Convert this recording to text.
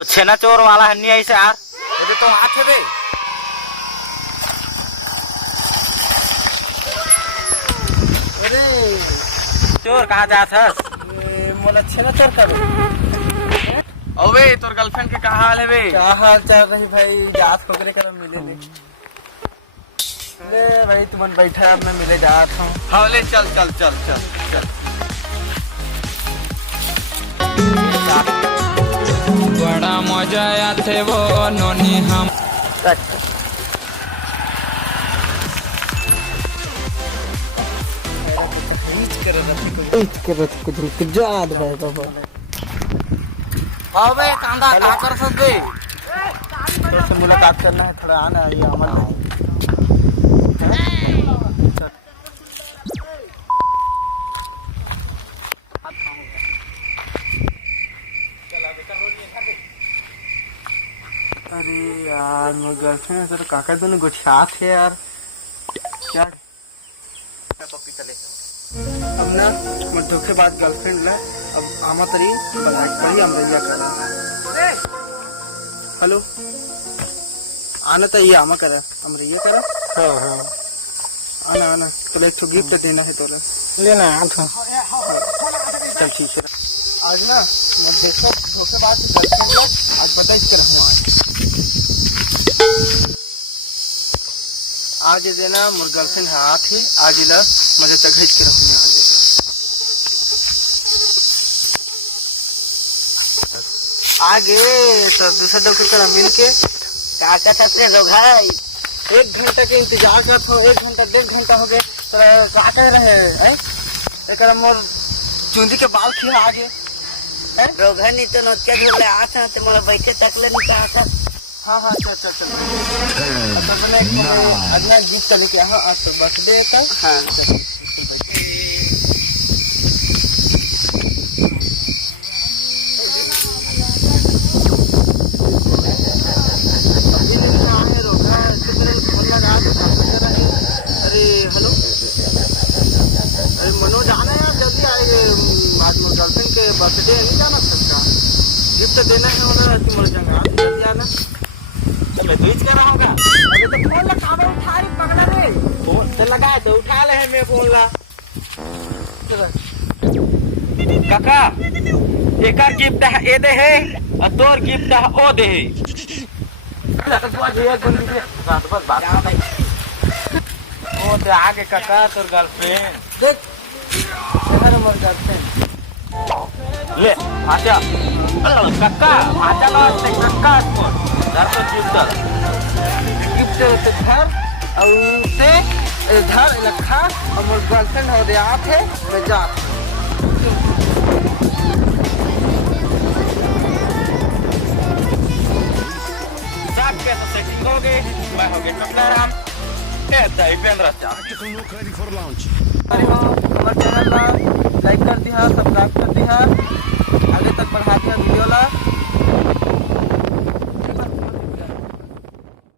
छेना चोर वाला हन्नी ऐसे यार ये तो आखे बे अरे चोर कहाँ जात है मोला छेना चोर कर अबे तोर गर्लफ्रेंड के कहाँ हाल है बे क्या हाल चाल रही भाई जात पकड़े कर मिले नहीं ले भाई तुम बैठा अब मैं मिले जात हूँ हाँ ले चल चल चल चल चल बड़ा मजा आते वो नोनी हम कुछ जात भाई बाबा हाँ बे कांदा क्या कर सकते तो से मुलाकात करना है थोड़ा आना है ये अमल अरे यार मेरे गर्लफ्रेंड से तो काका दोनों गुच्छात है यार क्या अब ना मैं धोखेबाज गर्लफ्रेंड ला अब आमा तरी बड़ी अमरैया कर हेलो आना तो ये आमा करे अमरैया करे हाँ हाँ आना आना तो एक तो गिफ्ट देना है तोला लेना था चल ठीक है आज ना मैं देखो धोखेबाज गर्लफ्रेंड ला आज बताइए कर हूँ आज देना मोर गर्लफ्रेंड हाथ है आज ला मजे तक भेज के रहूँ आगे तो दूसरा डॉक्टर का मिल के काका छात्र लोग भाई 1 घंटा के इंतजार करत हो 1 घंटा 1.5 घंटा हो गए तो का कह रहे हैं एक मोर चुंदी के बाल खिया आगे रोगा नहीं तो नोटिया झोले आता तो मोला बैठे तक ले नहीं कहा था हाँ हाँ चल चल चल तो मैंने अगला गिफ्ट लेके आया आज तो बर्थडे था हाँ अरे हेलो अरे मनोज आना यार जल्दी आएंगे आज मेरे गर्लफ्रेंड के बर्थडे नहीं जाना सकता गिफ्ट देना है उन्हें तुम जंगा जल्दी आना मैं तो इसका रहा होगा अबे तो फोन लगा मैं उठा रही पकड़ा रे फोन से लगा तो उठा ले है मैं फोन ला काका एक गिफ्ट है ये दे है और तोर गिफ्ट है ओ दे है ओ ते आगे काका तोर गर्लफ्रेंड देख शहर मोर गर्लफ्रेंड ले आजा काका आजा ला ते काका दर तो गिफ्ट से घर और से इधर लखा और मोर गर्लफ्रेंड हो दे आप है मैं जा सब के तो सेटिंग हो गई मैं हो गया कपड़ा राम ए दाई पेंद्रा चा अरे हाँ हमारे चैनल